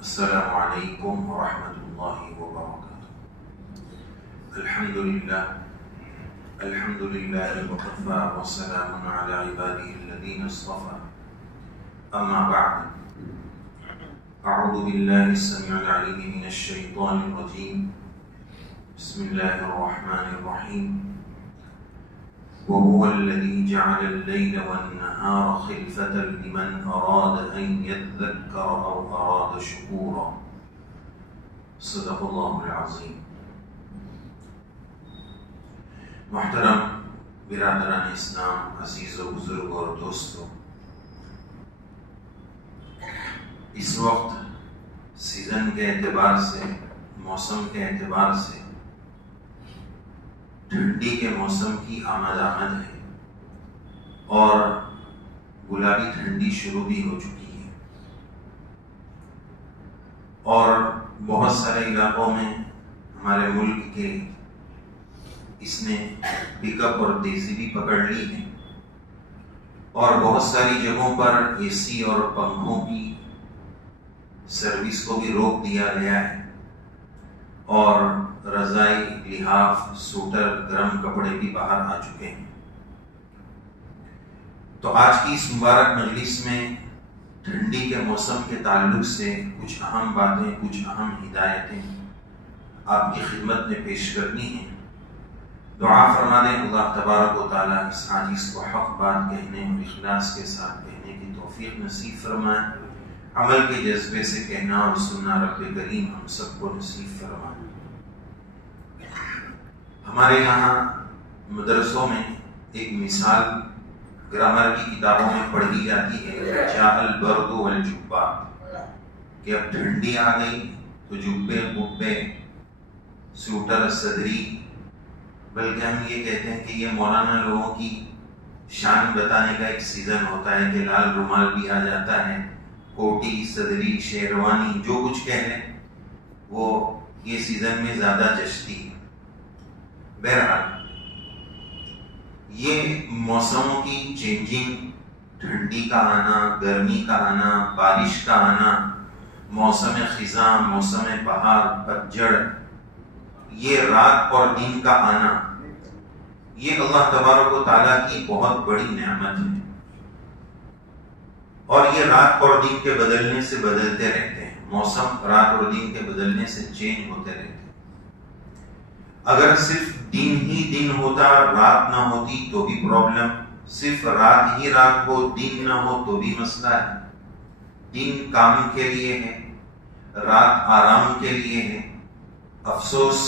السلام علیکم ورحمۃ اللہ وبرکاتہ۔ الحمد للہ وکفی وسلام علی عبادہ الذین اصطفی، اما بعد، اعوذ باللہ السمیع العلیم من الشیطان الرجیم، بسم اللہ الرحمن الرحیم۔ وهو الذي جعل الليل والنهار خلفة لمن أراد أن يذكر أو أراد شكورا، صدق الله العظيم۔ محترم برادران اسلام، عزیز و بزرگ اور دوستو، اس وقت سیزن کے اعتبار سے، موسم کے اعتبار سے ٹھنڈی کے موسم کی آمد ہے اور گلابی ٹھنڈی شروع بھی ہو چکی ہے، اور بہت سارے علاقوں میں ہمارے ملک کے اس نے پک اپ اور تیزی بھی پکڑ لی ہے، اور بہت ساری جگہوں پر اے سی اور پنکھوں کی سروس کو بھی روک دیا گیا ہے، اور رضائی، لحاف، سوٹر، گرم کپڑے بھی باہر آ چکے ہیں۔ تو آج کی اس مبارک مجلس میں ٹھنڈی کے موسم کے تعلق سے کچھ اہم باتیں، کچھ اہم ہدایتیں آپ کی خدمت میں پیش کرنی ہیں۔ دعا فرما دیں اللہ تبارک و تعالیٰ اس عاجز کو حق بات کہنے اور اخلاص کے ساتھ کہنے کی توفیق نصیب فرمائے، عمل کے جذبے سے کہنا اور سننا رب کریم ہم سب کو نصیب فرمائے۔ ہمارے یہاں مدرسوں میں ایک مثال گرامر کی کتابوں میں پڑھی جاتی ہے، جاء البرد والجبات، کہ اب ٹھنڈی آ گئی تو جبے، قبے، سوٹر، صدری، بلکہ ہم یہ کہتے ہیں کہ یہ مولانا لوگوں کی شان بتانے کا ایک سیزن ہوتا ہے کہ لال رومال بھی آ جاتا ہے، کوٹی، صدری، شیروانی، جو کچھ کہہ لیں وہ یہ سیزن میں زیادہ جچتی ہے۔ بہرحال یہ موسموں کی چینجنگ، ٹھنڈی کا آنا، گرمی کا آنا، بارش کا آنا، موسم خزاں، موسم بہار، پتجھڑ، یہ رات اور دن کا آنا، یہ اللہ تبارک و تعالیٰ کی بہت بڑی نعمت ہے، اور یہ رات اور دن کے بدلنے سے بدلتے رہتے ہیں، موسم رات اور دن کے بدلنے سے چینج ہوتے رہتے ہیں۔ اگر صرف دن ہی دن ہوتا، رات نہ ہوتی تو بھی پرابلم، صرف رات ہی رات ہو، دن نہ ہو تو بھی مسئلہ ہے۔ دن کام کے لیے ہے، رات آرام کے لیے ہے۔ افسوس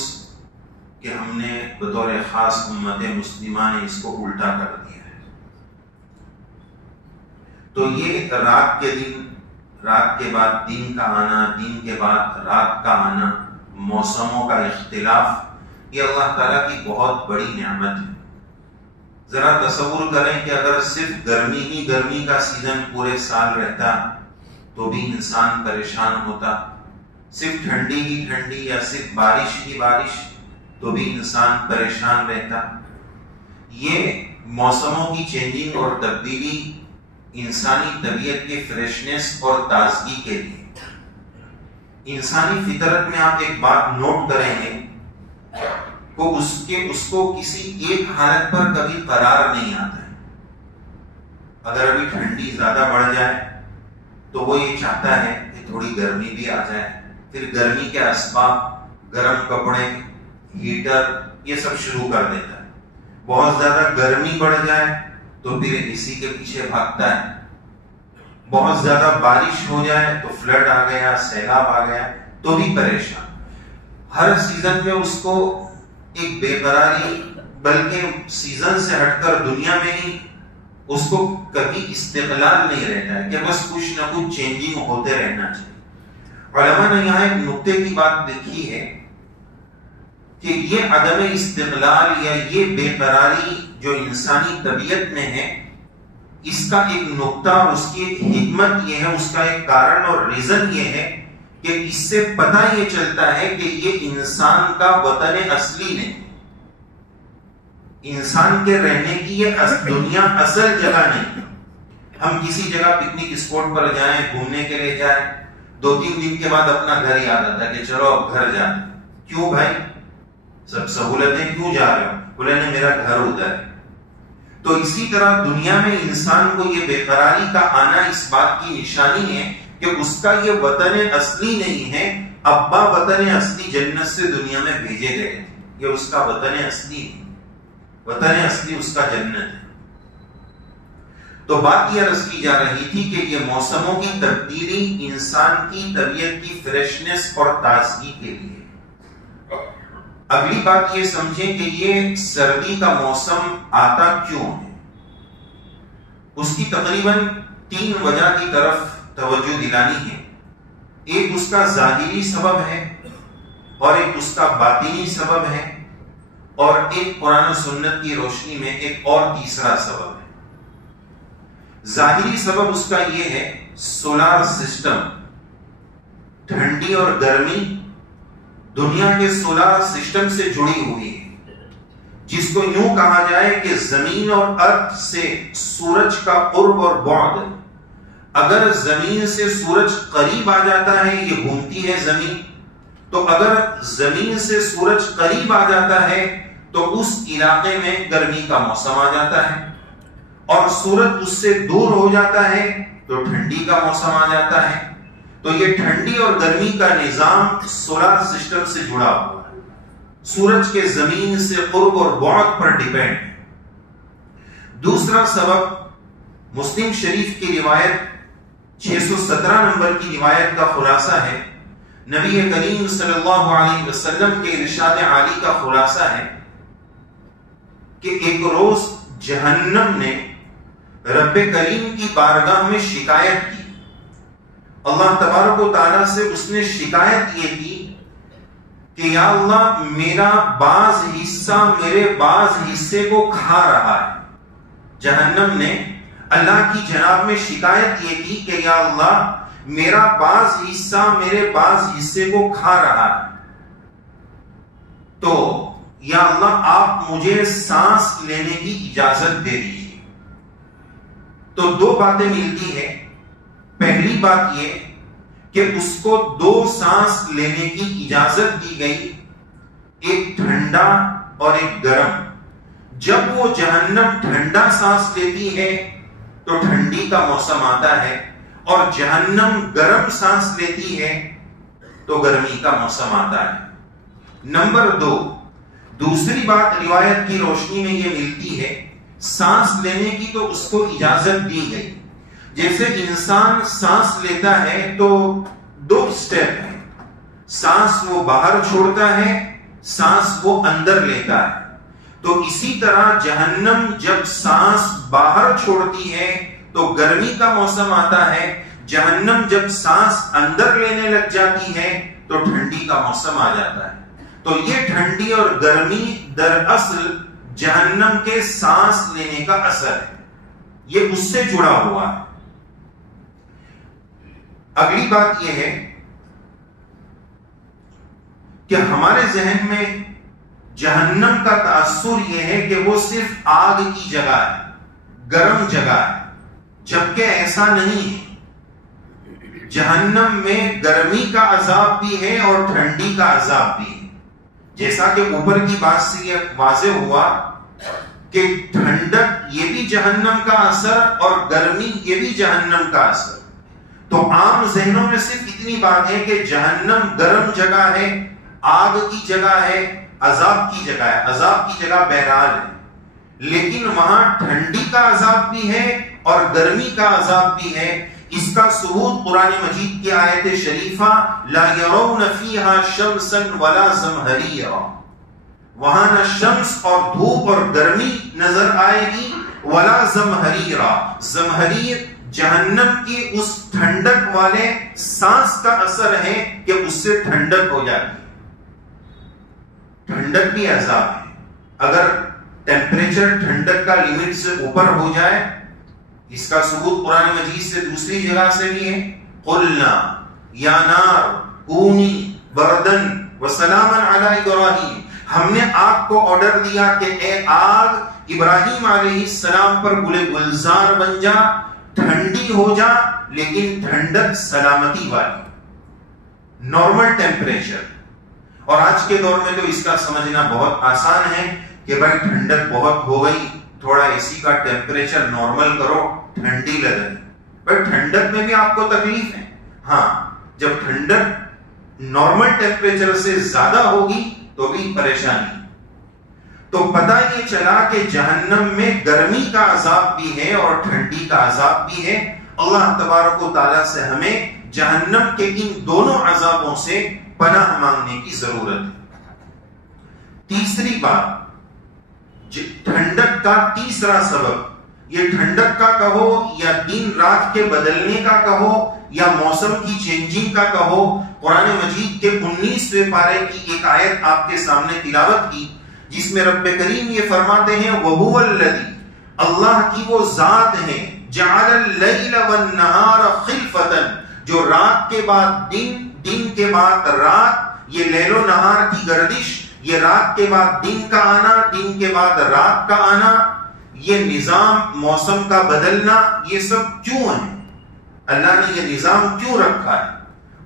کہ ہم نے بطور خاص امت مسلمہ نے اس کو الٹا کر دیا ہے۔ تو یہ رات کے دن، رات کے بعد دن کا آنا، دن کے بعد رات کا آنا، موسموں کا اختلاف، یہ اللہ تعالیٰ کی بہت بڑی نعمت ہے۔ ذرا تصور کریں کہ اگر صرف گرمی ہی گرمی کا سیزن پورے سال رہتا تو بھی انسان پریشان ہوتا، صرف ٹھنڈی ہی ٹھنڈی یا صرف بارش ہی بارش تو بھی انسان پریشان رہتا۔ یہ موسموں کی چینجنگ اور تبدیلی انسانی طبیعت کے فریشنس اور تازگی کے لیے، انسانی فطرت میں آپ ایک بات نوٹ کریں گے تو اس کو کسی ایک حالت پر کبھی قرار نہیں آتا ہے۔ اگر ابھی ٹھنڈی زیادہ بڑھ جائے تو وہ یہ چاہتا ہے کہ تھوڑی گرمی بھی آ جائے، پھر گرمی کے اسباب، گرم کپڑے، ہیٹر، یہ سب شروع کر دیتا ہے۔ بہت زیادہ گرمی بڑھ جائے تو پھر اسی کے پیچھے بھاگتا ہے۔ بہت زیادہ بارش ہو جائے تو فلڈ آ گیا، سیلاب آ گیا تو بھی پریشان۔ ہر سیزن میں اس کو ایک بے قراری، بلکہ سیزن سے ہٹ کر دنیا میں ہی اس کو کبھی استقلال نہیں رہتا ہے کہ بس کچھ نہ کچھ چینجنگ ہوتے رہنا چاہیے۔ علماء نے یہاں ایک نقطے کی بات لکھی ہے کہ یہ عدم استقلال یا یہ بے قراری جو انسانی طبیعت میں ہے، اس کا ایک نقطہ اور اس کی ایک حکمت یہ ہے، اس کا ایک کارن اور ریزن یہ ہے کہ اس سے پتہ یہ چلتا ہے کہ یہ انسان کا وطن اصلی نہیں، انسان کے رہنے کی یہ دنیا اصل جگہ نہیں۔ ہم کسی جگہ پکنک اسپاٹ پر جائیں، گھومنے کے لیے جائیں، 2-3 دن کے بعد اپنا گھر یاد آتا ہے کہ چلو اب گھر جانا. کیوں بھائی؟ سب سہولتیں کیوں جا رہے ہو؟ بولے نہیں میرا گھر ادھر ہے. تو اسی طرح دنیا میں انسان کو یہ بے قراری کا آنا اس بات کی نشانی ہے کہ اس کا یہ وطن اصلی نہیں ہے. ابا وطن اصلی جنت سے دنیا میں بھیجے گئے تھے، یہ اس کا وطن اصلی ہے. وطن اصلی اس کا جنت ہے. تو بات یہ عرض کی جا رہی تھی کہ یہ موسموں کی تبدیلی انسان کی طبیعت کی فریشنس اور تازگی کے لیے. اگلی بات یہ سمجھیں کہ یہ سردی کا موسم آتا کیوں ہے. اس کی تقریباً 3 وجہ کی طرف توجہ دلانی ہے. ایک اس کا ظاہری سبب ہے، اور ایک اس کا باطنی سبب ہے، اور ایک قرآن و سنت کی روشنی میں ایک اور تیسرا سبب ہے. ظاہری سبب اس کا یہ ہے سولار سسٹم. ٹھنڈی اور گرمی دنیا کے سولار سسٹم سے جڑی ہوئی ہے، جس کو یوں کہا جائے کہ زمین اور ارض سے سورج کا قرب اور بعد. اگر زمین سے سورج قریب آ جاتا ہے، یہ گھومتی ہے زمین، تو اگر زمین سے سورج قریب آ جاتا ہے تو اس علاقے میں گرمی کا موسم آ جاتا ہے، اور سورج اس سے دور ہو جاتا ہے تو ٹھنڈی کا موسم آ جاتا ہے. تو یہ ٹھنڈی اور گرمی کا نظام سولار سسٹم سے جڑا ہوا ہے، سورج کے زمین سے قرب اور بعد پر ڈیپینڈ ہے. دوسرا سبب مسلم شریف کی روایت 617 نمبر کی روایت کا خلاصہ ہے. نبی کریم صلی اللہ علیہ وسلم کے ارشاد عالی کا خلاصہ ہے کہ ایک روز جہنم نے رب کریم کی بارگاہ میں شکایت کی. اللہ تبارک و تعالیٰ سے اس نے شکایت یہ کی کہ یا اللہ میرا بعض حصہ میرے بعض حصے کو کھا رہا ہے. جہنم نے اللہ کی جناب میں شکایت یہ کی کہ یا اللہ میرا بعض حصہ میرے بعض حصے کو کھا رہا ہے، تو یا اللہ آپ مجھے سانس لینے کی اجازت دے دیجیے. تو 2 باتیں ملتی ہیں. پہلی بات یہ کہ اس کو 2 سانس لینے کی اجازت دی گئی، ایک ٹھنڈا اور ایک گرم. جب وہ جہنم ٹھنڈا سانس لیتی ہے تو ٹھنڈی کا موسم آتا ہے، اور جہنم گرم سانس لیتی ہے تو گرمی کا موسم آتا ہے. نمبر 2، دوسری بات روایت کی روشنی میں یہ ملتی ہے، سانس لینے کی تو اس کو اجازت دی گئی. جیسے انسان سانس لیتا ہے تو 2 سٹیپ ہیں، سانس وہ باہر چھوڑتا ہے، سانس وہ اندر لیتا ہے. تو اسی طرح جہنم جب سانس باہر چھوڑتی ہے تو گرمی کا موسم آتا ہے، جہنم جب سانس اندر لینے لگ جاتی ہے تو ٹھنڈی کا موسم آ جاتا ہے. تو یہ ٹھنڈی اور گرمی دراصل جہنم کے سانس لینے کا اثر ہے، یہ اس سے جڑا ہوا ہے. اگلی بات یہ ہے کہ ہمارے ذہن میں جہنم کا تاثر یہ ہے کہ وہ صرف آگ کی جگہ ہے، گرم جگہ ہے، جبکہ ایسا نہیں ہے. جہنم میں گرمی کا عذاب بھی ہے اور ٹھنڈی کا عذاب بھی ہے. جیسا کہ اوپر کی بات سے یہ واضح ہوا کہ ٹھنڈک یہ بھی جہنم کا اثر اور گرمی یہ بھی جہنم کا اثر. تو عام ذہنوں میں صرف اتنی بات ہے کہ جہنم گرم جگہ ہے، آگ کی جگہ ہے، عذاب کی جگہ ہے، عذاب کی جگہ بہرحال ہے. لیکن وہاں ٹھنڈی کا عذاب بھی ہے اور گرمی کا عذاب بھی ہے. اس کا ثبوت قرآن مجید کی آیت شریفہ لا يرون فيها شمسا ولا زمهريرا، وہاں نہ شمس اور دھوپ اور گرمی نظر آئے گی، ولا زمهريرا، زمهریر جہنم کی اس ٹھنڈک والے سانس کا اثر ہے کہ اس سے ٹھنڈک ہو جاتی ہے. ٹھنڈک بھی عذاب ہے. اگر ٹیمپریچر ٹھنڈک کا لمٹ سے اوپر ہو جائے، اس کا ثبوت قرآن مجید سے دوسری جگہ سے بھی ہے. قلنا یا نار کونی بردن وسلاما علی ابراہیم، ہم نے آگ کو آرڈر دیا کہ اے آگ ابراہیم علیہ السلام پر گلے گلزار بن جا، ٹھنڈی ہو جا، لیکن ٹھنڈک سلامتی والی. Normal temperature. اور آج کے دور میں تو اس کا سمجھنا بہت آسان ہے کہ بھائی ٹھنڈک بہت ہو گئی, تھوڑا اے سی کا ٹیمپریچر نارمل کرو, ٹھنڈی لگے. بھائی ٹھنڈک میں بھی آپ کو تکلیف ہے. ہاں, جب ٹھنڈک نارمل ٹیمپریچر سے زیادہ ہوگی تو بھی پریشانی. تو پتہ یہ چلا کہ جہنم میں گرمی کا عذاب بھی ہے اور ٹھنڈی کا عذاب بھی ہے. اللہ تبارک و تعالیٰ سے ہمیں جہنم کے ان دونوں عذابوں سے پناہ مانگنے کی ضرورت ہے. تیسری بات, ٹھنڈک کا تیسرا سبب, یہ ٹھنڈک کا کہو یا دن رات کے بدلنے کا کہو یا موسم کی چینجنگ کا کہو, قرآن مجید کے 19ویں پارے کی ایک آیت آپ کے سامنے تلاوت کی جس میں رب کریم یہ فرماتے ہیں وَهُوَ الَّذِي, اللہ کی وہ ذات ہے, جَعَلَ اللَّيْلَ وَالنَّهَارَ خِلْفَةً, جو رات کے بعد دن, دن کے بعد رات, یہ لیل و نہار کی گردش, یہ رات کے بعد دن کا آنا, دن کے بعد رات کا آنا, یہ نظام موسم کا بدلنا, یہ سب کیوں ہے؟ اللہ نے یہ نظام کیوں رکھا ہے؟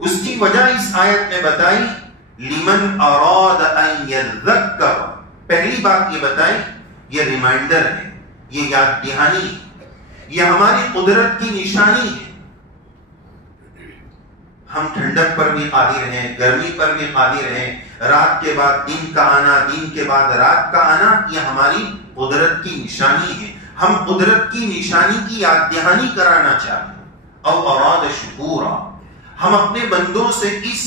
اس کی وجہ اس آیت نے بتائی, لمن اراد ان یذکر. پہلی بات یہ بتائی, یہ ریمائنڈر ہے, یہ یاد دہانی ہے, یہ ہماری قدرت کی نشانی ہے. ہم ٹھنڈک پر بھی قادر ہیں, گرمی پر بھی قادر ہیں, رات کے بعد دن کا آنا, دن کے بعد رات کا آنا, یہ ہماری قدرت کی نشانی ہے. ہم قدرت کی نشانی کی یاد دہانی کرانا چاہتے ہیں. او اراد شکورا, ہم اپنے بندوں سے اس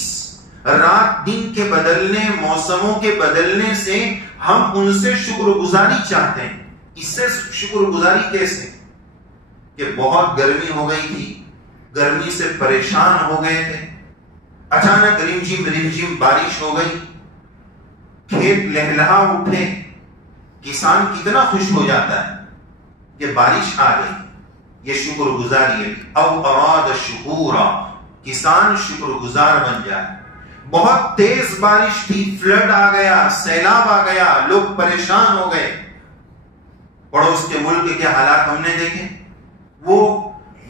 رات دن کے بدلنے, موسموں کے بدلنے سے ہم ان سے شکر گزاری چاہتے ہیں. اس سے شکر گزاری کیسے؟ کہ بہت گرمی ہو گئی تھی, گرمی سے پریشان ہو گئے تھے, اچانک رمجھم بارش ہو گئی, کھیت لہلہا اٹھے, کسان کتنا خوش ہو جاتا ہے کہ بارش آ گئی, یہ شکر گزاری ہے. او اراد شکورا, کسان شکر گزار بن جائے. بہت تیز بارش تھی, فلڈ آ گیا, سیلاب آ گیا, لوگ پریشان ہو گئے. پڑوس کے ملک کے حالات ہم نے دیکھے, وہ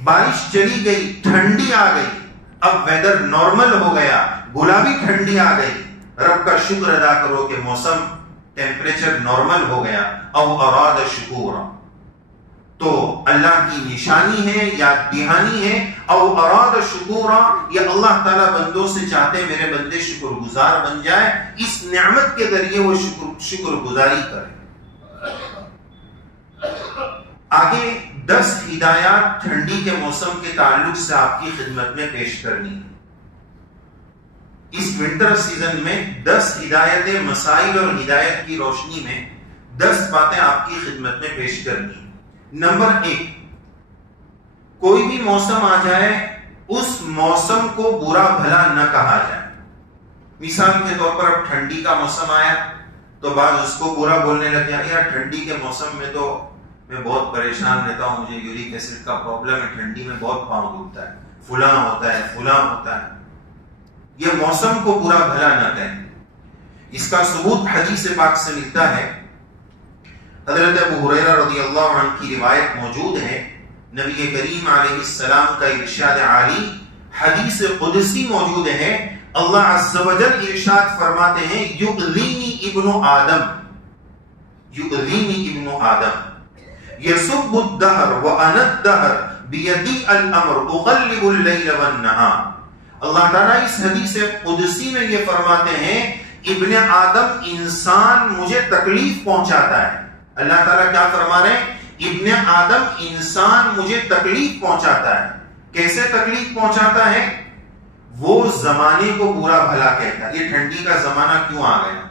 بارش چلی گئی, ٹھنڈی آ گئی, اب ویدر نارمل ہو گیا, گلابی ٹھنڈی آ گئی. رب کا شکر ادا کرو کہ موسم ٹیمپریچر نارمل ہو گیا. او اراد شکورا, تو اللہ کی نشانی ہے, یاد دہانی ہے. او اراد شکورا, یہ اللہ تعالیٰ بندوں سے چاہتے میرے بندے شکر گزار بن جائے, اس نعمت کے ذریعے وہ شکر گزاری کرے. آگے 10 ہدایات ٹھنڈی کے موسم کے تعلق سے آپ کی خدمت میں پیش کرنی ہے. اس ونٹر سیزن میں 10 ہدایتیں, مسائل اور ہدایت کی روشنی میں 10 باتیں آپ کی خدمت میں پیش کرنی ہے. نمبر 1, کوئی بھی موسم آ جائے اس موسم کو برا بھلا نہ کہا جائے. مثال کے طور پر اب ٹھنڈی کا موسم آیا تو بعض اس کو برا بولنے لگے, یار ٹھنڈی کے موسم میں تو میں بہت پریشان رہتا ہوں, مجھے یورک ایسڈ کا پرابلم ہے, ٹھنڈی میں بہت پاؤں دکھتا ہے, فلاں ہوتا ہے, فلاں ہوتا ہے. یہ موسم کو برا بھلا نہ کہیں. اس کا ثبوت حدیث پاک سے ملتا ہے. حضرت ابو ہریرہ رضی اللہ عنہ کی روایت موجود ہے, نبی کریم علیہ السلام کا ارشاد عالی حدیث قدسی موجود ہے. اللہ عز و جل ارشاد فرماتے ہیں, یؤذینی ابن آدم, یؤذینی ابن آدم یسب الدہر وانا الدہر بیدی الامر اغلب اللیل والنہار. اللہ تعالیٰ اس حدیث قدسی میں یہ فرماتے ہیں, ابن آدم انسان مجھے تکلیف پہنچاتا ہے. اللہ تعالیٰ کیا فرما رہے ہیں؟ ابن آدم انسان مجھے تکلیف پہنچاتا ہے. کیسے تکلیف پہنچاتا ہے؟ وہ زمانے کو برا بھلا کہتا ہے. یہ ٹھنڈی کا زمانہ کیوں آ گیا,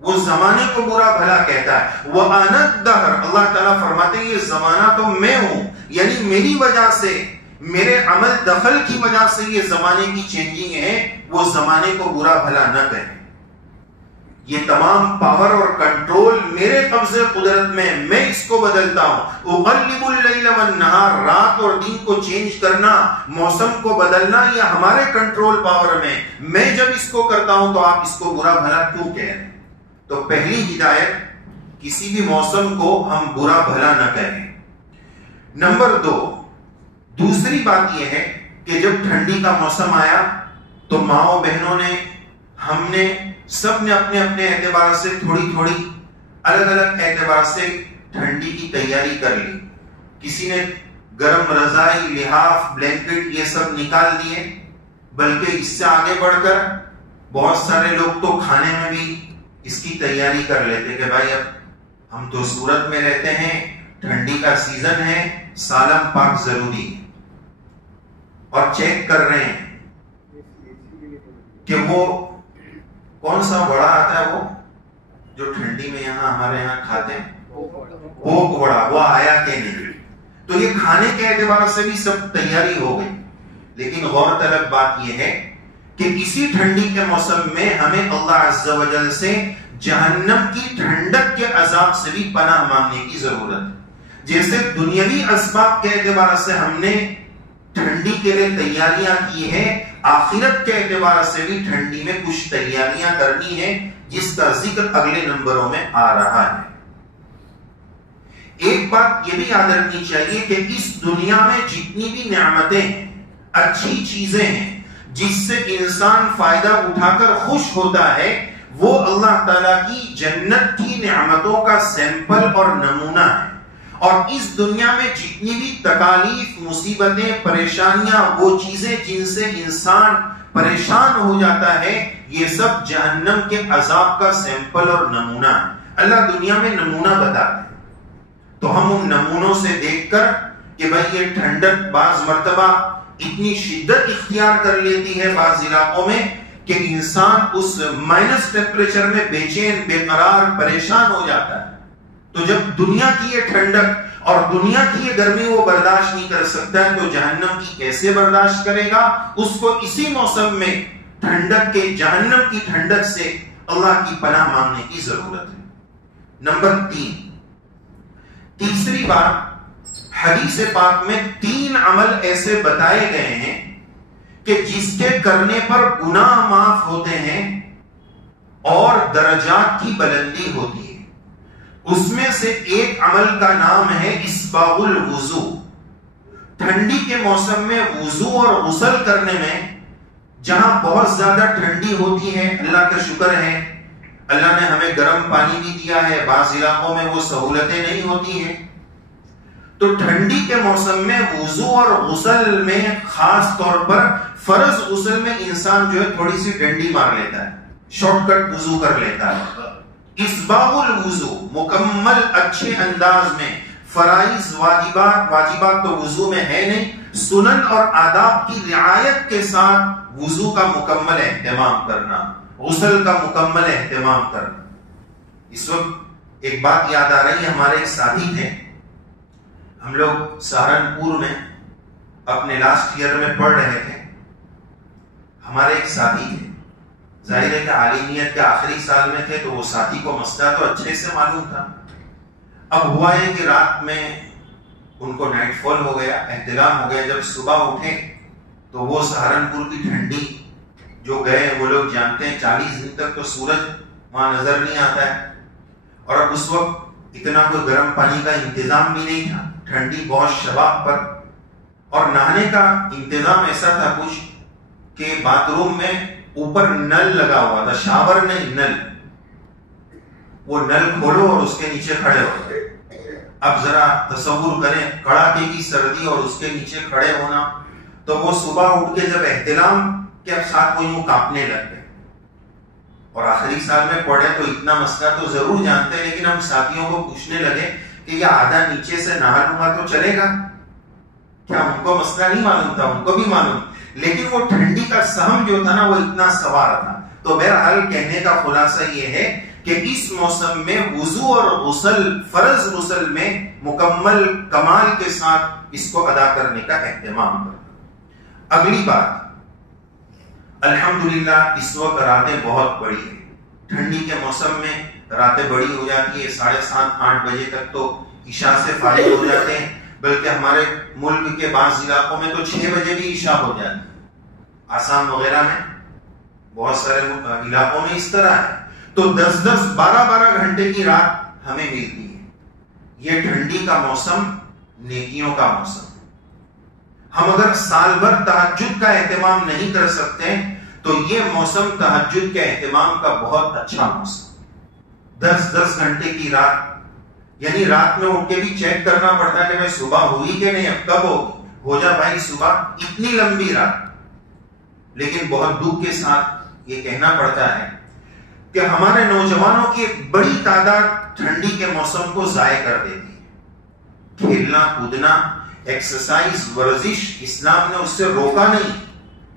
وہ زمانے کو برا بھلا کہتا ہے. وَأَنَا الدَّهْرُ, اللہ تعالیٰ فرماتے ہیں یہ زمانہ تو میں ہوں, یعنی میری وجہ سے, میرے عمل دخل کی وجہ سے یہ زمانے کی چینجنگ ہے. وہ زمانے کو برا بھلا نہ کہیں. یہ تمام پاور اور کنٹرول میرے قبضے قدرت میں اس کو بدلتا ہوں. اغلب اللیل والنہار, رات اور دن کو چینج کرنا, موسم کو بدلنا, یہ ہمارے کنٹرول پاور میں جب اس کو کرتا ہوں تو آپ اس کو برا بھلا کیوں کہہ رہے ہیں؟ تو پہلی ہدایت, کسی بھی موسم کو ہم برا بھلا نہ کہیں. نمبر 2, دوسری بات یہ ہے کہ جب ٹھنڈی کا موسم آیا تو ماؤں بہنوں نے، ہم نے، سب نے اپنے اپنے اعتبار سے تھوڑی تھوڑی الگ الگ اعتبار سے ٹھنڈی کی تیاری کر لی. کسی نے گرم رضائی، لحاف، بلینکٹ یہ سب نکال دیے. بلکہ اس سے آگے بڑھ کر بہت سارے لوگ تو کھانے میں بھی اس کی تیاری کر لیتے کہ بھائی اب ہم تو سورت میں رہتے ہیں، ٹھنڈی کا سیزن ہے، سالم پاک ضروری ہے. اور چیک کر رہے ہیں کہ وہ کون سا بڑا آتا ہے، وہ جو ٹھنڈی میں یہاں ہمارے یہاں کھاتے ہیں، پوک بڑا، وہ آیا کہ نہیں. تو یہ کھانے کے اعتبار سے بھی سب تیاری ہو گئی. لیکن غور طلب بات یہ ہے کہ اسی ٹھنڈی کے موسم میں ہمیں اللہ عز و جل سے جہنم کی ٹھنڈک کے عذاب سے بھی پناہ مانگنے کی ضرورت ہے. جیسے دنیاوی اسباب کے اعتبار سے ہم نے ٹھنڈی کے لیے تیاریاں کی ہیں، آخرت کے اعتبار سے بھی ٹھنڈی میں کچھ تیاریاں کرنی ہیں، جس کا ذکر اگلے نمبروں میں آ رہا ہے. ایک بات یہ بھی یاد رکھنی چاہیے کہ اس دنیا میں جتنی بھی نعمتیں ہیں، اچھی چیزیں ہیں، جس سے انسان فائدہ اٹھا کر خوش ہوتا ہے، وہ اللہ تعالیٰ کی جنت کی نعمتوں کا سیمپل اور نمونہ ہے. اور اس دنیا میں جتنی بھی تکالیف، مصیبتیں، پریشانیاں، وہ چیزیں جن سے انسان پریشان ہو جاتا ہے، یہ سب جہنم کے عذاب کا سیمپل اور نمونہ ہے. اللہ دنیا میں نمونہ بتاتا ہے، تو ہم ان نمونوں سے دیکھ کر کہ بھائی یہ ٹھنڈک بعض مرتبہ اتنی شدت اختیار کر لیتی ہے بعض علاقوں میں کہ انسان اس مائنس ٹیمپریچر میں بے چین، بے قرار، پریشان ہو جاتا ہے. تو جب دنیا کی یہ ٹھنڈک اور دنیا کی یہ گرمی وہ برداشت نہیں کر سکتا ہے، تو جہنم کی کیسے برداشت کرے گا؟ اس کو اسی موسم میں ٹھنڈک کے، جہنم کی ٹھنڈک سے اللہ کی پناہ مانگنے کی ضرورت ہے. نمبر 3، تیسری بات، حدیث پاک میں 3 عمل ایسے بتائے گئے ہیں کہ جس کے کرنے پر گناہ معاف ہوتے ہیں اور درجات کی بلندی ہوتی ہے. اس میں سے ایک عمل کا نام ہے اسباغ الوضو. ٹھنڈی کے موسم میں وضو اور غسل کرنے میں، جہاں بہت زیادہ ٹھنڈی ہوتی ہے، اللہ کا شکر ہے اللہ نے ہمیں گرم پانی بھی دیا ہے، بعض علاقوں میں وہ سہولتیں نہیں ہوتی ہیں. تو ٹھنڈی کے موسم میں وضو اور غسل میں، خاص طور پر فرض غسل میں، انسان جو ہے تھوڑی سی ڈنڈی مار لیتا ہے، شارٹ کٹ وضو کر لیتا ہے. اسباغ الوضو، مکمل اچھے انداز میں فرائض، واجبات تو وضو میں ہے نہیں، سنن اور آداب کی رعایت کے ساتھ وضو کا مکمل اہتمام کرنا، غسل کا مکمل اہتمام کرنا. اس وقت ایک بات یاد آ رہی ہے، ہمارے ایک ساتھی تھے، ہم لوگ سہارنپور میں اپنے لاسٹ ایئر میں پڑھ رہے تھے. ہمارے ایک ساتھی تھے، ظاہر ہے کہ عالمیت کے آخری سال میں تھے، تو وہ ساتھی کو مسئلہ تو اچھے سے معلوم تھا. اب ہوا ہے کہ رات میں ان کو نائٹ فال ہو گیا، احتلام ہو گیا. جب صبح اٹھے تو وہ سہارنپور کی ٹھنڈی جو گئے، وہ لوگ جانتے ہیں 40 دن تک تو سورج وہاں نظر نہیں آتا ہے. اور اب اس وقت اتنا کوئی گرم پانی کا انتظام بھی نہیں تھا، ٹھنڈی بہت شباب پر. اور نہانے کا انتظام ایسا تھا کچھ کہ باتھ روم میں اوپر نل لگا ہوا تھا، شاور نہیں، نل. وہ نل کھولو اور اس کے نیچے کھڑے ہو. اب ذرا تصور کریں، کڑاکے کی سردی اور اس کے نیچے کھڑے ہونا. تو وہ صبح اٹھ کے جب احتلام کے ساتھ وہ یوں کانپنے لگ گئے. اور آخری سال میں پڑھے تو اتنا مسئلہ تو ضرور جانتے ہیں، لیکن ہم ساتھیوں کو پوچھنے لگے کہ یہ آدھا نیچے سے نہا لوں گا تو چلے گا کیا؟ ان کو مسئلہ نہیں معلوم تھا، ان کو بھی معلوم، لیکن وہ ٹھنڈی کا سہم جو تھا نا، وہ اتنا سوار تھا. تو بہرحال کہنے کا خلاصہ یہ ہے کہ اس موسم میں وضو اور غسل، فرض غسل میں مکمل کمال کے ساتھ اس کو ادا کرنے کا اہتمام کرنا. اگلی بات، الحمدللہ اس وقت راتیں بہت بڑی ہیں. ٹھنڈی کے موسم میں راتیں بڑی ہو جاتی ہے، 7:30 8 بجے تک تو عشاء سے فارغ ہو جاتے ہیں. بلکہ ہمارے ملک کے بعض علاقوں میں تو 6 بجے بھی عشاء ہو جاتی ہے. آسام وغیرہ میں بہت سارے علاقوں میں اس طرح ہے. تو 10 12 گھنٹے کی رات ہمیں ملتی ہے. یہ ٹھنڈی کا موسم نیکیوں کا موسم. ہم اگر سال بھر تہجد کا اہتمام نہیں کر سکتے تو یہ موسم تہجد کے اہتمام کا بہت اچھا موسم. 10 گھنٹے کی رات، یعنی رات میں اٹھ کے بھی چیک کرنا پڑتا ہے کہ بھائی صبح ہوئی کہ نہیں، اب کب ہوگی، ہو جا بھائی صبح. اتنی لمبی رات، لیکن بہت دکھ کے ساتھ یہ کہنا پڑتا ہے کہ ہمارے نوجوانوں کی ایک بڑی تعداد ٹھنڈی کے موسم کو ضائع کر دیتی ہے. کھیلنا کودنا، ایکسرسائز، ورزش، اسلام نے اس سے روکا نہیں.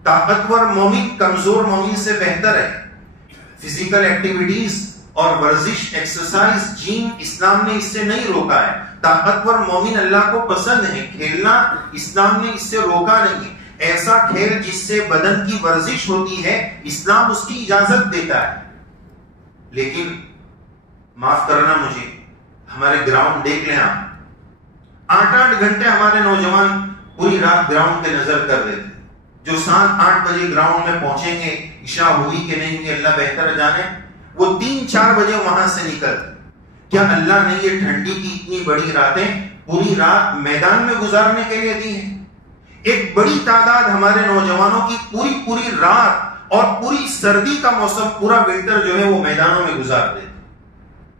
طاقتور مومن کمزور مومن سے بہتر ہے. فزیکل ایکٹیویٹیز اور ورزش، ایکسرسائز، جم، اسلام نے اس سے نہیں روکا ہے. طاقتور مومن اللہ کو پسند ہے. کھیلنا اسلام نے اس سے روکا نہیں ہے. ایسا کھیل جس سے بدن کی ورزش ہوتی ہے اسلام اس کی اجازت دیتا ہے. لیکن معاف کرنا مجھے، ہمارے گراؤنڈ دیکھ لیں آپ، 8 گھنٹے ہمارے نوجوان پوری رات گراؤنڈ پہ نظر کر رہے تھے. جو 7-8 بجے گراؤنڈ میں پہنچیں گے، عشاء ہوئی کہ نہیں ہوئی اللہ بہتر جانے، وہ 3-4 بجے وہاں سے نکلتے. کیا اللہ نے یہ ٹھنڈی کی اتنی بڑی راتیں پوری رات میدان میں گزارنے کے لیے دی ہیں؟ ایک بڑی تعداد ہمارے نوجوانوں کی پوری رات اور پوری سردی کا موسم، پورا ونٹر جو ہے وہ میدانوں میں گزار دیتے.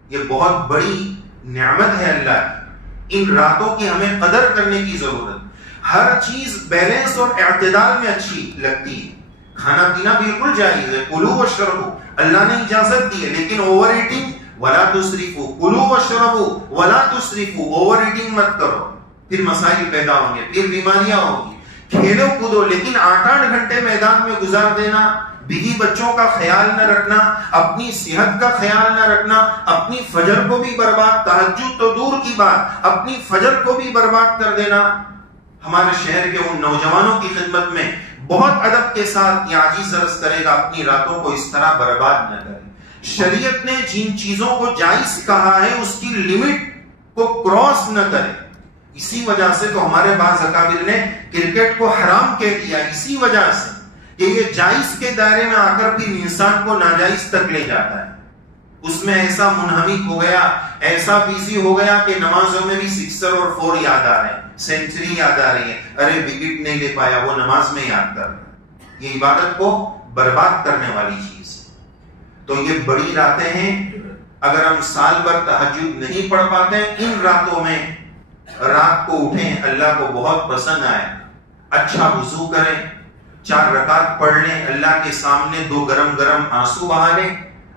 یہ بہت بڑی نعمت ہے اللہ کی. ان راتوں کی ہمیں قدر کرنے کی ضرورت. ہر چیز بیلنس اور اعتدال میں اچھی لگتی ہے. کھانا پینا بالکل جائز ہے، کلوا واشربوا، اللہ نے اجازت دی ہے، لیکن اوور ایٹنگ ولا تسرفوا، کلوا واشربوا ولا تسرفوا، اوور ایٹنگ مت کرو، پھر مسائل پیدا ہوں گے، پھر بیماریاں ہوں گی. کھیلو کودو، لیکن 8 گھنٹے میدان میں گزار دینا، بیوی بچوں کا خیال نہ رکھنا، اپنی صحت کا خیال نہ رکھنا، اپنی فجر کو بھی برباد، تہجد تو دور کی بات، اپنی فجر کو بھی برباد کر دینا. ہمارے شہر کے ان نوجوانوں کی خدمت میں بہت ادب کے ساتھ یہ عاجز عرض کرے گا، اپنی راتوں کو اس طرح برباد نہ کریں. شریعت نے جن چیزوں کو جائز کہا ہے اس کی لمٹ کو کراس نہ کرے. اسی وجہ سے تو ہمارے بعض اکابر نے کرکٹ کو حرام کہہ دیا، اسی وجہ سے کہ یہ جائز کے دائرے میں آ کر پھر انسان کو ناجائز تک لے جاتا ہے. اس میں ایسا منہمک ہو گیا، ایسا بیزی ہو گیا کہ نمازوں میں بھی 6 اور 4 یاد آ رہے ہیں، سینچری یاد آ رہی ہے، ارے وکٹ نہیں لے پایا، وہ نماز میں یاد کر رہا ہے. یہ عبادت کو برباد کرنے والی چیز ہے. تو یہ بڑی راتیں ہیں. اگر ہم سال بھر تہجد نہیں پڑھ پاتے، ان راتوں میں رات کو اٹھیں، اللہ کو بہت پسند آئے. اچھا وضو کریں، 4 رکعت پڑھ لیں، اللہ کے سامنے 2 گرم آنسو بہا لیں،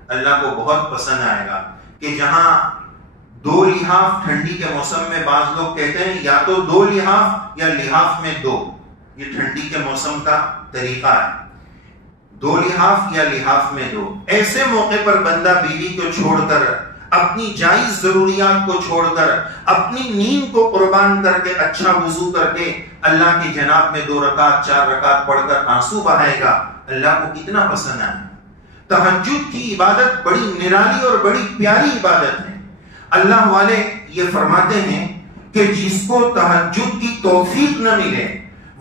اللہ کو بہت پسند آئے گا. کہ جہاں 2 لحاف ٹھنڈی کے موسم میں بعض لوگ کہتے ہیں یا تو 2 لحاف یا لحاف میں 2، یہ ٹھنڈی کے موسم کا طریقہ ہے. 2 لحاف یا لحاف میں 2. ایسے موقع پر بندہ بیوی کو چھوڑ کر، اپنی جائز ضروریات کو چھوڑ کر، اپنی نیند کو قربان کر کے، اچھا وضو کر کے اللہ کی جناب میں 2 رکعت 4 رکعت پڑھ کر آنسو بہائے گا، اللہ کو کتنا پسند آئے. تہجد کی عبادت بڑی نرالی اور بڑی پیاری عبادت ہے. اللہ والے یہ فرماتے ہیں کہ جس کو تہجد کی توفیق نہ ملے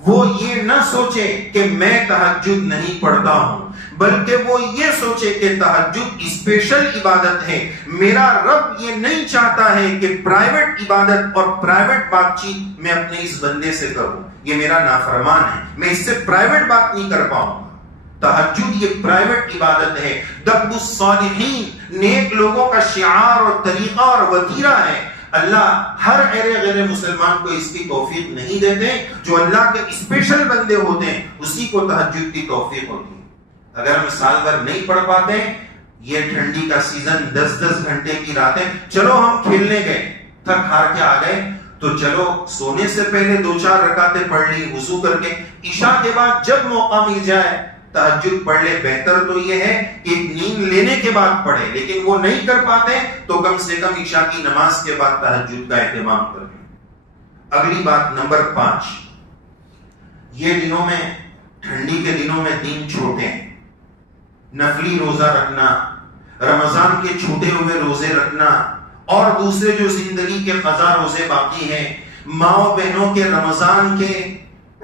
وہ یہ نہ سوچے کہ میں تہجد نہیں پڑھتا ہوں، بلکہ وہ یہ سوچے کہ تہجد اسپیشل عبادت ہے. میرا رب یہ نہیں چاہتا ہے کہ پرائیویٹ عبادت اور پرائیویٹ بات چیت میں اپنے اس بندے سے کروں، یہ میرا نافرمان ہے، میں اس سے پرائیویٹ بات نہیں کر پاؤں. تہجد یہ پرائیویٹ عبادت ہے. دب الصالحین، نیک لوگوں کا شعار اور طریقہ اور وتیرہ ہے. اللہ ہر غیر مسلمان کو اس کی توفیق نہیں دیتے. جو اللہ کے اسپیشل بندے ہوتے ہیں اسی کو تہجد کی توفیق ہوتی ہے. اگر ہم سال بھر نہیں پڑھ پاتے، یہ ٹھنڈی کا سیزن 10 گھنٹے کی راتیں، چلو ہم کھیلنے گئے، تھک ہار کے آ گئے، تو چلو سونے سے پہلے 2-4 رکعتیں پڑھ لی وضو کر کے، عشاء کے بعد جب موقع مل جائے تہجد پڑھ لے. بہتر تو یہ ہے کہ نیند لینے کے بعد پڑھے، لیکن وہ نہیں کر پاتے تو کم سے کم عشاء کی نماز کے بعد تہجد کا اہتمام کریں. اگلی بات نمبر 5، یہ دنوں میں، ٹھنڈی کے دنوں میں دن چھوٹے ہیں. نفلی روزہ رکھنا، رمضان کے چھوٹے ہوئے روزے رکھنا، اور دوسرے جو زندگی کے قضا روزے باقی ہیں، ماں بہنوں کے رمضان کے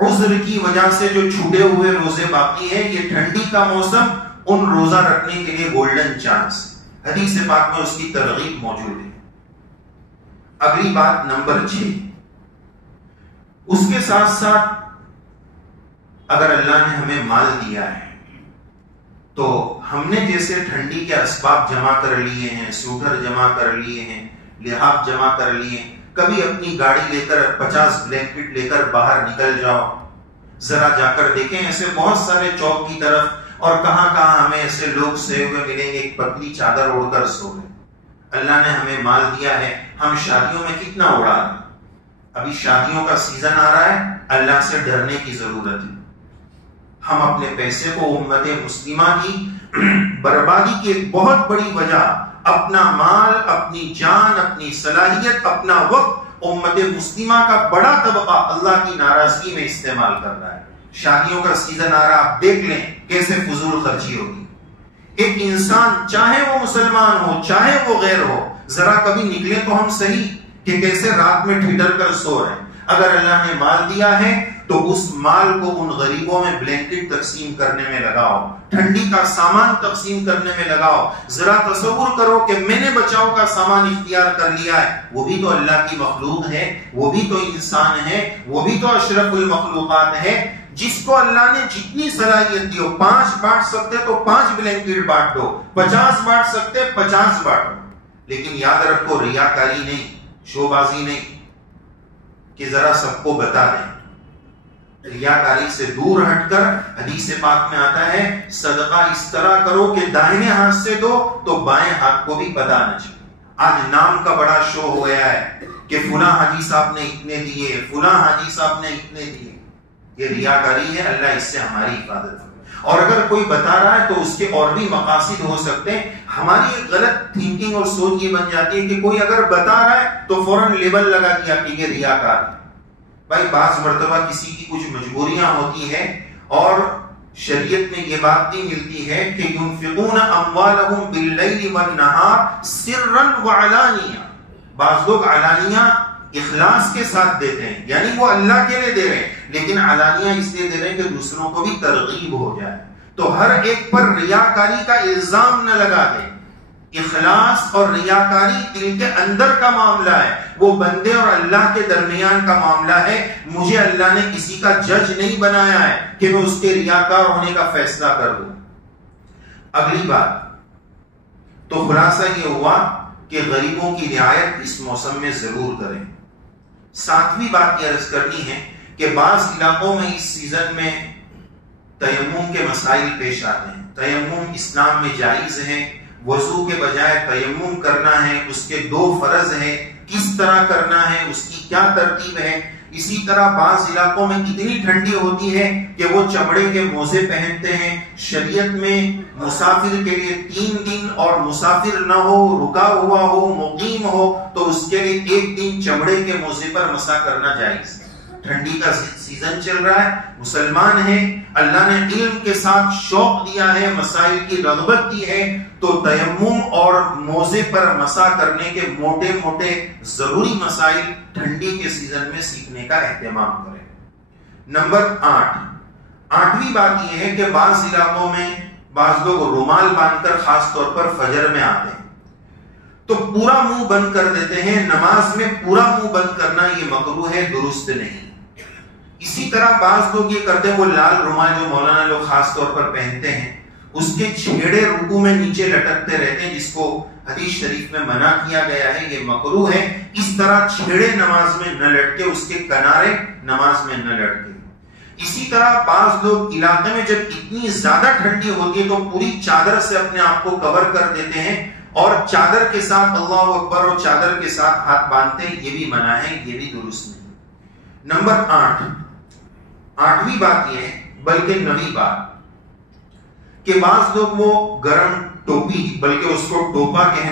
عذر کی وجہ سے جو چھوٹے ہوئے روزے باقی ہیں، یہ ٹھنڈی کا موسم ان روزہ رکھنے کے لیے گولڈن چانس. حدیث پاک میں اس کی ترغیب موجود ہے. اگلی بات نمبر 6، اس کے ساتھ ساتھ اگر اللہ نے ہمیں مال دیا ہے تو ہم نے جیسے ٹھنڈی کے اسباب جمع کر لیے ہیں، سوٹر جمع کر لیے ہیں، لحاف جمع کر لیے ہیں، کبھی اپنی گاڑی لے کر 50 بلینکٹ لے کر باہر نکل جاؤ، ذرا جا کر دیکھیں ایسے بہت سارے چوک کی طرف اور کہاں کہاں ہمیں ایسے لوگ سوئے ہوئے ملیں گے ایک پتلی چادر اوڑھ کر سو گئے۔ اللہ نے ہمیں مال دیا ہے، ہم شادیوں میں کتنا اڑا رہے ہیں۔ ابھی شادیوں کا سیزن آ رہا ہے، اللہ سے ڈرنے کی ضرورت ہے۔ ہم اپنے پیسے کو امت مسلمہ کی بربادی کی ایک بہت بڑی وجہ اپنا مال، اپنی جان، اپنی صلاحیت، اپنا وقت امت مسلمہ کا بڑا طبقہ اللہ کی ناراضگی میں استعمال کر رہا ہے۔ شادیوں کا سیزن آ رہا، آپ دیکھ لیں کیسے فضول خرچی ہوگی۔ ایک انسان چاہے وہ مسلمان ہو چاہے وہ غیر ہو، ذرا کبھی نکلے تو ہم صحیح کہ کیسے رات میں ٹھٹر کر سو رہے ہیں۔ اگر اللہ نے مال دیا ہے تو اس مال کو ان غریبوں میں بلینکٹ تقسیم کرنے میں لگاؤ، ٹھنڈی کا سامان تقسیم کرنے میں لگاؤ۔ ذرا تصور کرو کہ میں نے بچاؤ کا سامان اختیار کر لیا ہے، وہ بھی تو اللہ کی مخلوق ہے، وہ بھی تو انسان ہے، وہ بھی تو اشرف المخلوقات ہے۔ جس کو اللہ نے جتنی صلاحیت دی ہو، 5 بانٹ سکتے تو 5 بلینکٹ بانٹ دو، 50 بانٹ سکتے 50 بانٹو، لیکن یاد رکھو ریاکاری نہیں، شو بازی نہیں کہ ذرا سب کو بتا دیں۔ ریاکاری سے دور ہٹ کر حدیث پاک میں آتا ہے صدقہ اس طرح کرو کہ دائیں ہاتھ سے دو تو بائیں ہاتھ کو بھی پتا نہ چلے۔ آج نام کا بڑا شو ہو گیا ہے کہ فلاں حاجی صاحب نے اتنے دیے، فلاں حاجی صاحب نے اتنے دیے، یہ ریاکاری ہے۔ اللہ اس سے ہماری حفاظت کرے۔ اور اگر کوئی بتا رہا ہے تو اس کے اور بھی مقاصد ہو سکتے ہیں۔ ہماری ایک غلط تھنکنگ اور سوچ یہ بن جاتی ہے کہ کوئی اگر بتا رہا ہے تو فوراً لیبل لگا دیا کہ یہ ریاکار ہے۔ بھائی بعض مرتبہ کسی کی کچھ مجبوریاں ہوتی ہیں اور شریعت میں یہ بات بھی ملتی ہے کہ ينفقون اموالهم باللیل والنہار سرا وعلانیہ، بعض لوگ علانیہ اخلاص کے ساتھ دیتے ہیں، یعنی وہ اللہ کے لیے دے رہے ہیں لیکن علانیہ اس لیے دے رہے ہیں کہ دوسروں کو بھی ترغیب ہو جائے۔ تو ہر ایک پر ریاکاری کا الزام نہ لگا دیں۔ اخلاص اور ریاکاری دل کے اندر کا معاملہ ہے، وہ بندے اور اللہ کے درمیان کا معاملہ ہے۔ مجھے اللہ نے کسی کا جج نہیں بنایا ہے کہ میں اس کے ریاکار ہونے کا فیصلہ کر دوں۔ اگلی بات تو خلاصہ یہ ہوا کہ غریبوں کی رعایت اس موسم میں ضرور کریں۔ 7ویں بات یہ عرض کرنی ہے کہ بعض علاقوں میں اس سیزن میں تیمم کے مسائل پیش آتے ہیں۔ تیمم اسلام میں جائز ہے، وضو کے بجائے تیمم کرنا ہے، اس کے 2 فرض ہیں، کس طرح کرنا ہے، اس کی کیا ترتیب ہے۔ اسی طرح بعض علاقوں میں اتنی ٹھنڈی ہوتی ہے کہ وہ چمڑے کے موزے پہنتے ہیں۔ شریعت میں مسافر کے لیے 3 دن اور مسافر نہ ہو، رکا ہوا ہو، مقیم ہو تو اس کے لیے 1 دن چمڑے کے موزے پر مسح کرنا جائز ہے۔ ٹھنڈی کا سیزن چل رہا ہے، مسلمان ہیں، اللہ نے علم کے ساتھ شوق دیا ہے، مسائل کی رغبت دی ہے، تو تیمم اور موزے پر مسح کرنے کے موٹے موٹے ضروری مسائل ٹھنڈی کے سیزن میں سیکھنے کا اہتمام کریں۔ نمبر 8ویں بات یہ ہے کہ بعض علاقوں میں بعض لوگ رومال باندھ کر خاص طور پر فجر میں آتے ہیں تو پورا منہ بند کر دیتے ہیں۔ نماز میں پورا منہ بند کرنا یہ مکروہ ہے، درست نہیں۔ اسی طرح بعض لوگ یہ کرتے ہیں، وہ لال رومال جو مولانا لوگ خاص طور پر پہنتے ہیں اس کے چھیڑے رکوع میں نیچے لٹکتے رہتے ہیں، جس کو حدیث شریف میں منع کیا گیا ہے، یہ مکروہ ہے۔ اس طرح چھیڑے نماز میں نہ لٹکے، اس کے کنارے نماز میں نہ لٹکے۔ اسی طرح بعض لوگ علاقے میں جب اتنی زیادہ ٹھنڈی ہوتی ہے تو پوری چادر سے اپنے آپ کو کور کر دیتے ہیں اور چادر کے ساتھ اللہ اکبر اور چادر کے ساتھ ہاتھ باندھتے ہیں، یہ بھی منع ہے، یہ بھی درست نہیں۔ نمبر 8ویں بات یہ ہے، بلکہ 9ویں بات، کہ بعض لوگ وہ گرم ٹوپی، بلکہ اس کو ٹوپا کہہ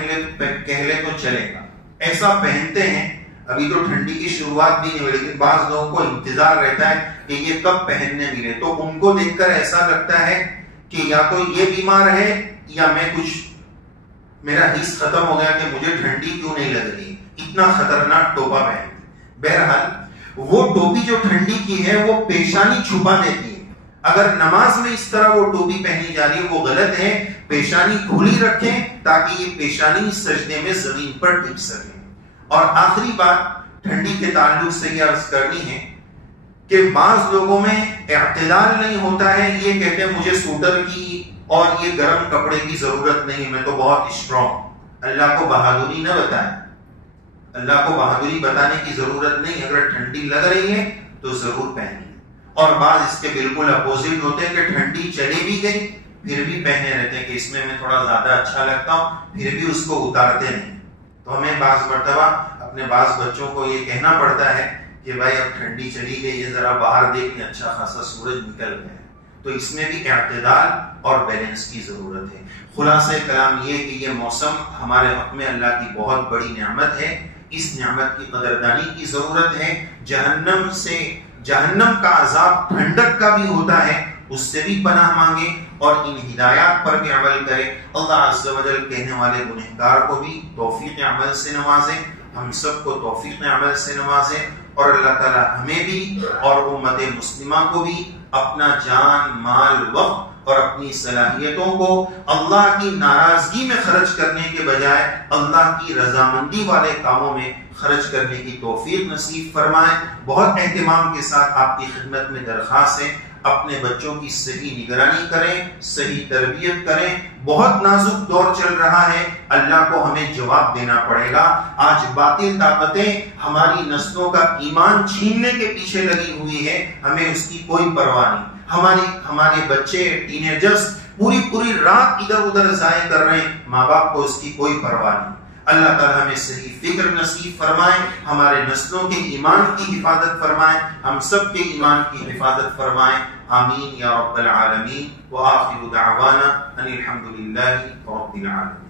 لے تو چلے گا، ایسا پہنتے ہیں۔ ابھی تو ٹھنڈی کی شروعات بھی نہیں ہوئی لیکن بعض لوگوں کو انتظار رہتا ہے کہ یہ کب پہننے ملے، تو ان کو دیکھ کر ایسا لگتا ہے کہ یا تو یہ بیمار ہے یا میرا حس ختم ہو گیا کہ مجھے ٹھنڈی کیوں نہیں لگ رہی، اتنا خطرناک ٹوپا پہنتے۔ بہرحال وہ ٹوپی جو ٹھنڈی کی ہے وہ پیشانی چھپا دیتی ہے۔ اگر نماز میں اس طرح وہ ٹوپی پہنی جا رہی ہے وہ غلط ہے، پیشانی کھلی رکھیں تاکہ یہ پیشانی سجدے میں زمین پر ٹک سکے۔ اور آخری بات ٹھنڈی کے تعلق سے یہ عرض کرنی ہے کہ بعض لوگوں میں اعتدال نہیں ہوتا ہے، یہ کہتے ہیں مجھے سوٹر کی اور یہ گرم کپڑے کی ضرورت نہیں، میں تو بہت اسٹرانگ. اللہ کو بہادری نہ بتائیں، اللہ کو بہادری بتانے کی ضرورت نہیں. اگر ٹھنڈی لگ رہی ہے تو ضرور پہنیے. اور بعض اس کے بالکل اپوزٹ ہوتے ہیں کہ ٹھنڈی چلی بھی گئی پھر بھی پہنے رہتے ہیں کہ اس میں تھوڑا زیادہ اچھا لگتا ہوں، پھر بھی اس کو اتارتے نہیں. تو ہمیں بعض مرتبہ اپنے بعض بچوں کو یہ کہنا پڑتا ہے کہ بھائی اب ٹھنڈی چلی گئی ہے، ذرا باہر دیکھیں اچھا خاصا سورج نکل گیا ہے. تو اس میں بھی اعتدال اور بیلنس کی ضرورت ہے. خلاصہ کلام یہ کہ یہ موسم ہمارے حق میں اللہ کی بہت بڑی نعمت ہے. اس نعمت کی قدردانی کی ضرورت ہے. جہنم کا عذاب ٹھنڈک کا بھی ہوتا ہے، اس سے بھی پناہ مانگے اور ان ہدایات پر بھی عمل کرے. اللہ عز و جل کہنے والے گنہگار کو بھی توفیق عمل سے نوازے، ہم سب کو توفیق عمل سے نوازے، اور اللہ تعالی ہمیں بھی اور امت مسلمہ کو بھی اپنا جان، مال، وقت اور اپنی صلاحیتوں کو اللہ کی ناراضگی میں خرچ کرنے کے بجائے اللہ کی رضامندی والے کاموں میں خرچ کرنے کی توفیق نصیب فرمائے. بہت اہتمام کے ساتھ آپ کی خدمت میں درخواست ہے، اپنے بچوں کی صحیح نگرانی کریں، صحیح تربیت کریں. بہت نازک دور چل رہا ہے، اللہ کو ہمیں جواب دینا پڑے گا. آج باطل طاقتیں ہماری نسلوں کا ایمان چھیننے کے پیچھے لگی ہوئی ہے، ہمیں اس کی کوئی پرواہ نہیں. ہمارے بچے ٹینیجرز پوری رات ادھر ادھر ضائع کر رہے ہیں، ماں باپ کو اس کی کوئی پرواہ نہیں. اللہ تعالیٰ ہمیں صحیح فکر نصیب فرمائے، ہمارے نسلوں کے ایمان کی حفاظت فرمائے، ہم سب کے ایمان کی حفاظت فرمائے. آمین یا رب العالمین. وآخر دعوانا ان الحمد للہ رب العالمین.